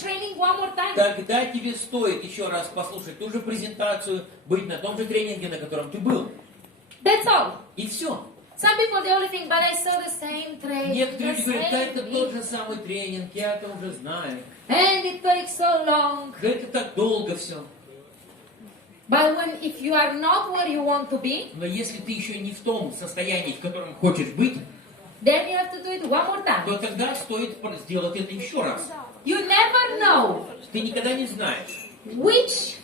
training one more time. Тогда тебе стоит еще раз послушать ту же презентацию, быть на том же тренинге, на котором ты был. That's all. И все. Some people they only think, but I saw the same training. Некоторые люди говорят, да, это the тот same же самый тренинг, я это уже знаю. and it takes so long. Да это так долго все. But if you are not where you want to be, Но если ты еще не в том состоянии, в котором хочешь быть, then you have to do it one more time. то тогда стоит сделать это еще раз. You never know Ты никогда не знаешь, which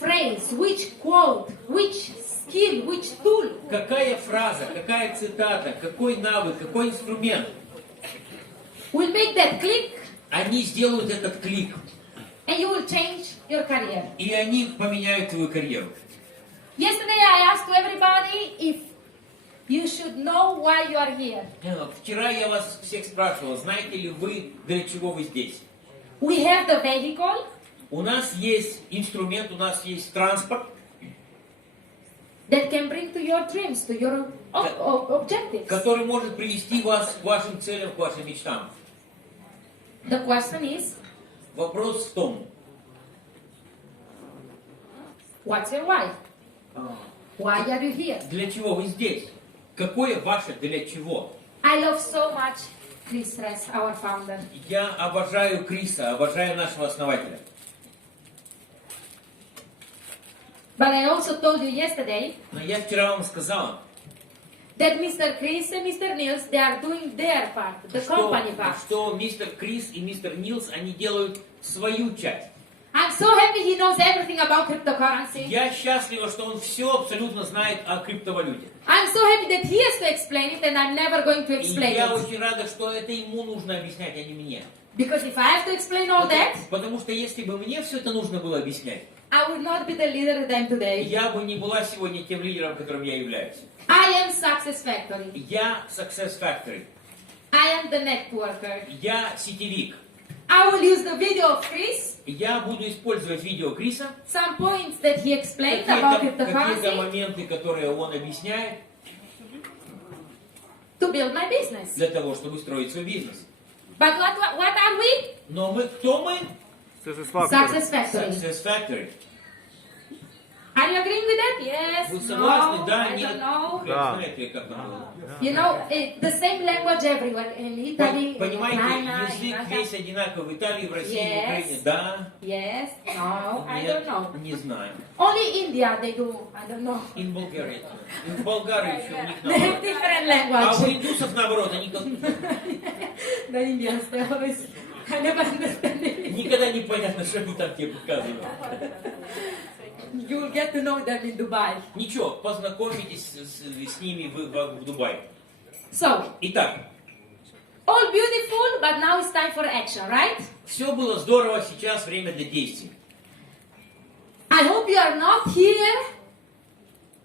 phrase, which quote, which skill, which tool какая фраза, какая цитата, какой навык, какой инструмент, will make that click они сделают этот клик, and you will change your career. и они поменяют твою карьеру. Yesterday I asked to everybody if you should know why you are here. Вчера я вас всех спрашивал, знаете ли вы, для чего вы здесь? We have the vehicle, У нас есть инструмент, у нас есть транспорт, that can bring to your dreams, to your objectives. который может привести вас к вашим целям, к вашим мечтам. The question is, Вопрос в том, what's your why? Why are you here? для чего вы здесь? Какое ваше для чего? I love so much Chris Ress, our founder. Я обожаю Криса, обожаю нашего основателя. But I also told you yesterday Но я вчера вам сказал, that Mr. Chris and Mr. Niels, they are doing their part, the company part. что мистер Крис и мистер Нилс, они делают свою часть. I'm so happy he knows everything about cryptocurrency. Я счастлива, что он все абсолютно знает о криптовалюте. I'm so happy that he has to explain it and I'm never going to И explain я it. очень рада, что это ему нужно объяснять, а не мне. Because if I have to explain all that, Потому что если бы мне все это нужно было объяснять, I would not be the leader that I am today. я бы не была сегодня тем лидером, которым я являюсь. I am Success Factory. Я Success Factory. I am the networker. Я сетевик. I will use the video of Chris, Я буду использовать видео Криса, some points that he explained about какие-то cryptocurrency, моменты, которые он объясняет, to build my business. для того, чтобы строить свой бизнес. But what are we? Но мы, кто мы? Success Factory. Success Factory. Are you agreeing with that? Yes. Вы согласны? No, Да, I нет? don't know. Как знаете, как там было? You know, the same language everywhere. In Italy, in Понимаете, China, in язык Russia. весь одинаковый в Италии, в России, Yes. в Украине. Да, Yes. No, I нет, don't know. не знаю. Only India they do. I don't know. In Bulgaria. В Болгарии еще у них They have наоборот. different А у language. индусов наоборот, они как... The Indians, they always. I never understand it. Никогда не понятно, что они там тебе показывают. You will get to know them in Dubai. Ничего, познакомитесь с ними в Дубае. So, Итак, all beautiful, but now it's time for action, right? все было здорово, сейчас время для действий. I hope you are not here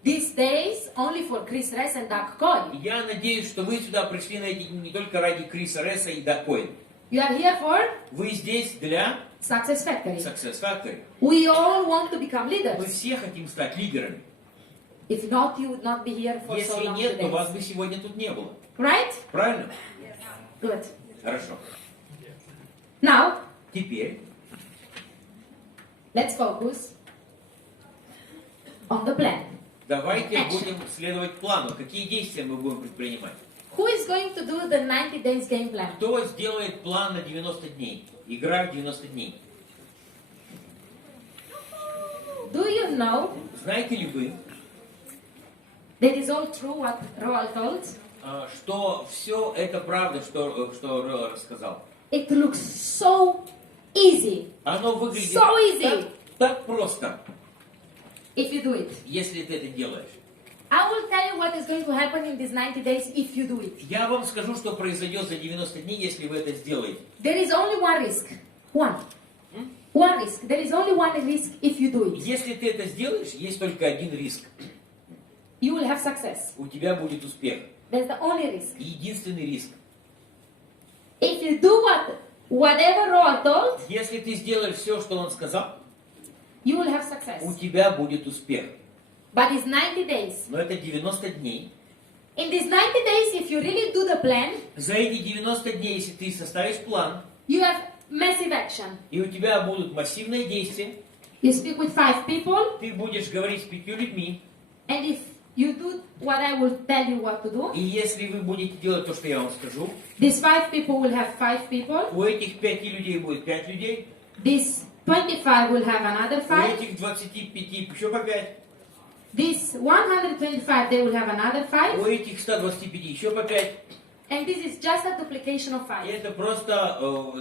these days only for Chris Ress and Doug Coy. Я надеюсь, что вы сюда пришли на эти дни не только ради Криса Ресса и Дакоин. You are here for Вы здесь для Success Factory. Success Factory. We all want to become Мы leaders. все хотим стать лидерами. If not, you would not be here for so Если long нет, то today. вас бы сегодня тут не было. Right? Правильно? Good. Хорошо. Now, Теперь let's focus on the plan. давайте Action. будем следовать плану. Какие действия мы будем предпринимать? Who is going to do the 90 days game plan? Кто сделает план на 90 дней? Игра в 90 дней. Do you know Знаете ли вы, that is all true what Roald told? что все это правда, что Роэл рассказал? It looks so easy Оно выглядит So easy. так просто, if you do it. если ты это делаешь. I will tell you what is going to happen in these 90 days if you do it. Я вам скажу, что произойдет за 90 дней, если вы это сделаете. There is only one risk. One. One risk. There is only one risk if you do it. Если ты это сделаешь, есть только один риск. You will have success. У тебя будет успех. That's the only risk. Единственный риск. If you do whatever Roald told, Если ты сделаешь все, что он сказал, you will have success. у тебя будет успех. But it's 90 days. Но это 90 дней. In these 90 days, if you really do the plan, За эти 90 дней, если ты составишь план, you have massive action. И у тебя будут массивные действия. You speak with 5 people, Ты будешь говорить с 5 людьми. and if you do what I will tell you what to do, И если вы будете делать то, что я вам скажу, these 5 people will have 5 people, у этих 5 людей будет 5 людей, these 25 will have another у 5, этих 25 еще по 5, these 125 they will have another 5, у этих 125 еще по 5. and this is just a duplication of И 5. это просто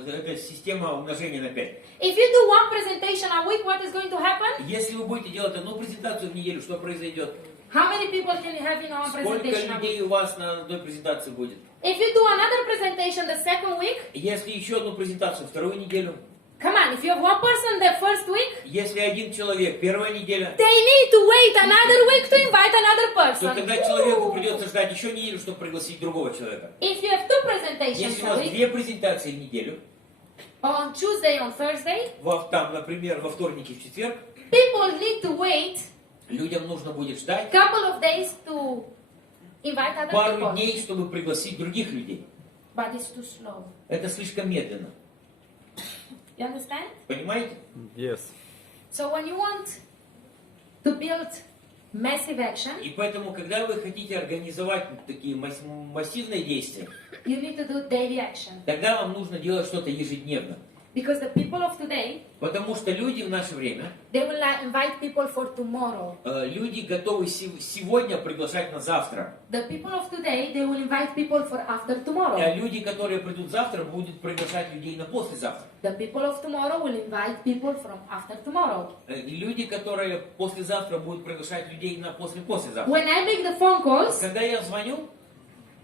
это система умножения на 5. If you do one presentation a week, what is going to happen? Если вы будете делать одну презентацию в неделю, что произойдет? How many people can you have in one Сколько presentation a week? людей у вас на одной презентации будет? If you do another presentation the second week, Если еще одну презентацию вторую неделю, come on, if you have one person the first week, если один человек первая неделя, they need to wait another week to invite another то person. тогда человеку придется ждать еще неделю, чтобы пригласить другого человека. If you have 2 presentations Если у a вас week, 2 презентации в неделю, on Tuesday, on Thursday, там, например, во вторник и в четверг, people need to wait людям нужно будет ждать couple of days to invite other пару people. дней, чтобы пригласить других людей. But it's too slow. Это слишком медленно. You understand? Понимаете? Yes. So when you want to build massive action, И поэтому, когда вы хотите организовать такие массивные действия, you need to do daily action. тогда вам нужно делать что-то ежедневно. Because the people of today, Потому что люди в наше время, they will invite people for tomorrow. люди готовы сегодня приглашать на завтра. The people of today, they will invite people for after А tomorrow. люди, которые придут завтра, будут приглашать людей на послезавтра. The people of tomorrow will invite people from after tomorrow. И люди, которые послезавтра будут приглашать людей на послезавтра. When I make the phone calls, Когда я звоню,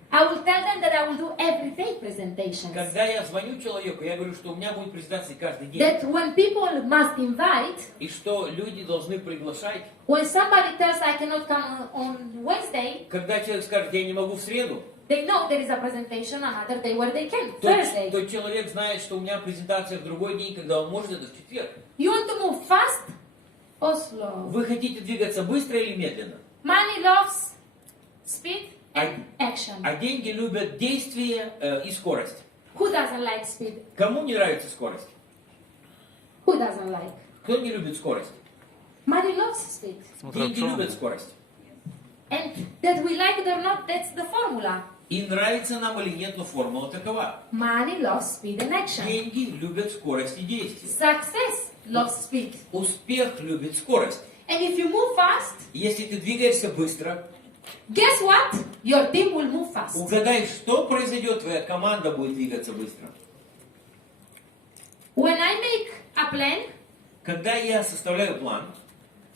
I will tell them that I will do everyday presentations. когда я звоню человеку, я говорю, что у меня будет презентации каждый день. That when people must invite, И что люди должны приглашать. when somebody tells I cannot come on Wednesday, Когда человек скажет, я не могу в среду, they know there is a presentation another day where they can, то Thursday. тот человек знает, что у меня презентация в другой день, когда он может, это в четверг. You want to move fast or slow? Вы хотите двигаться быстро или медленно? Money loves speed and action. А деньги любят действие и скорость. Who doesn't like speed? Кому не нравится скорость? Who doesn't like? Кто не любит скорость? Money loves speed. Деньги любят скорость. And that we like it or not, that's the formula. И нравится нам или нет, но формула такова. Money loves speed and action. Деньги любят скорость и действие. Success loves speed. Успех любит скорость. And if you move fast, Если ты двигаешься быстро, guess what? Your team will move fast. угадай, что произойдет, твоя команда будет двигаться быстро. When I make a plan, Когда я составляю план,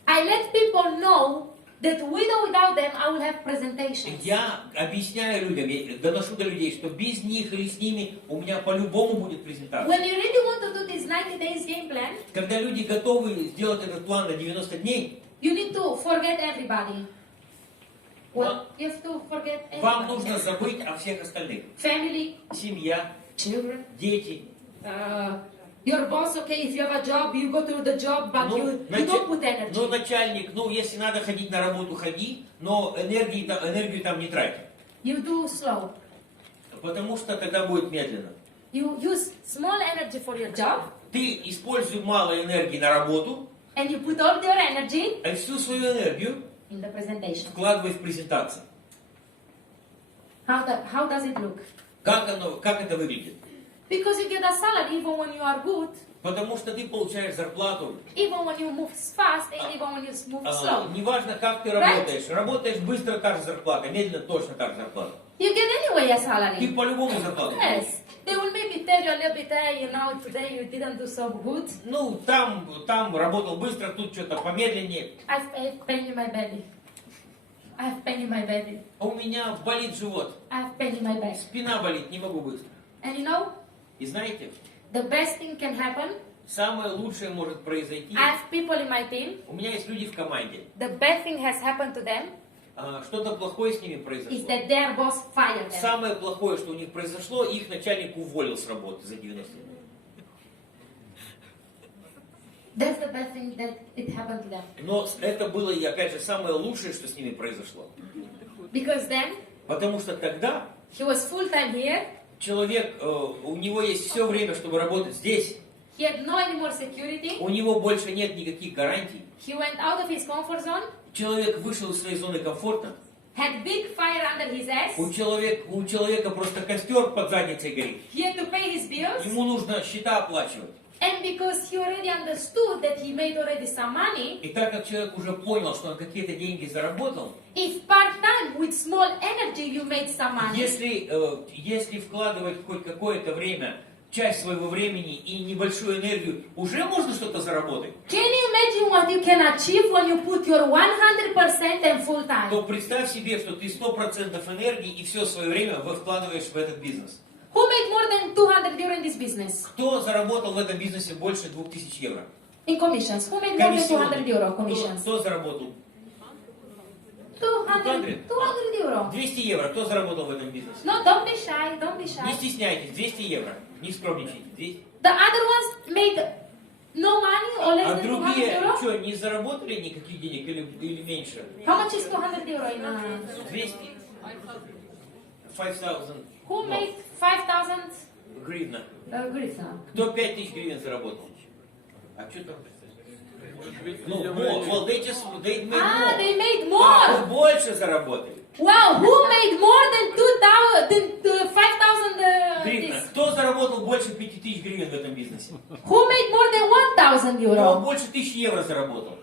I let people know that with or without them, I will have presentations. я объясняю людям, я доношу до людей, что без них или с ними у меня по-любому будет презентация. When you really want to do this 90 days game plan, Когда люди готовы сделать этот план на 90 дней, you need to forget everybody. Well, you have to forget вам нужно everybody. забыть о всех остальных. Family, Семья, children, дети. your boss, okay, if you have a job, you go to the job, but you don't put energy. Ну, начальник, если надо ходить на работу, ходи, но энергию там не трать. You do slow. Потому что тогда будет медленно. You use small energy for your job, Ты используй мало энергии на работу, and you put all your energy а всю свою энергию in the presentation. вкладывай в презентацию. How does it look? Как это выглядит? Because you get a salary even when you are good, Потому что ты получаешь зарплату. even when you move fast, and even when you move slow. Неважно, как ты работаешь. Работаешь быстро, та же зарплата. Медленно, точно так же зарплата. You get anyway a Ты salary. по-любому зарплату. Yes. They will maybe tell you a little bit, hey, you know, today you didn't do so good. Ну, там работал быстро, тут что-то помедленнее. I have pain in my belly. I have pain in my belly. А у меня болит живот. I have pain in my back. Спина болит, не могу быстро. And you know, И знаете, the best thing can happen. самое лучшее может произойти. I have people in my team. У меня есть люди в команде. The bad thing has happened to them Что-то плохое с ними is произошло. that their boss fired them. Самое плохое, что у них произошло, их начальник уволил с работы за 90 дней. That's the best thing that it happened to them. Но это было, и опять же, самое лучшее, что с ними произошло. Because then Потому что тогда he was full time here, человек, у него есть все время, чтобы работать здесь. He had no any more security. У него больше нет никаких гарантий. He went out of his comfort zone. Человек вышел из своей зоны комфорта. Had big fire under his ass. У человека просто костер под задницей горит. He had to pay his bills. Ему нужно счета оплачивать. And because he already understood that he made already some money, И так как человек уже понял, что он какие-то деньги заработал, if part-time with small energy you made some money, если вкладывать хоть какое-то время, часть своего времени и небольшую энергию, уже можно что-то заработать, can you imagine what you can achieve when you put your 100% and full time? то представь себе, что ты 100% энергии и все свое время вкладываешь в этот бизнес. Who made more than 200 euro in this business? Кто заработал в этом бизнесе больше 2000 евро? In commissions. Who made more than 200 euro Кто, commissions? кто заработал? 200 euro. 200 евро. Кто заработал в этом бизнесе? No, don't be shy, don't be Не shy. стесняйтесь, 200 евро. Не скромничайте. 200. The other ones made no money or less А than 200 другие euro? что, не заработали никаких денег или меньше? How much is 200 euro in 200? 5000. Who made 5,000 гривна. гривна? Кто 5000 гривен заработал? А что там? Ну, well, they made more. They made А, more. вы больше заработали. Wow, who made more than 5,000 Гривна. this? Кто заработал больше 5000 гривен в этом бизнесе? Who made more than 1,000 Кто euro? больше 1000 евро заработал?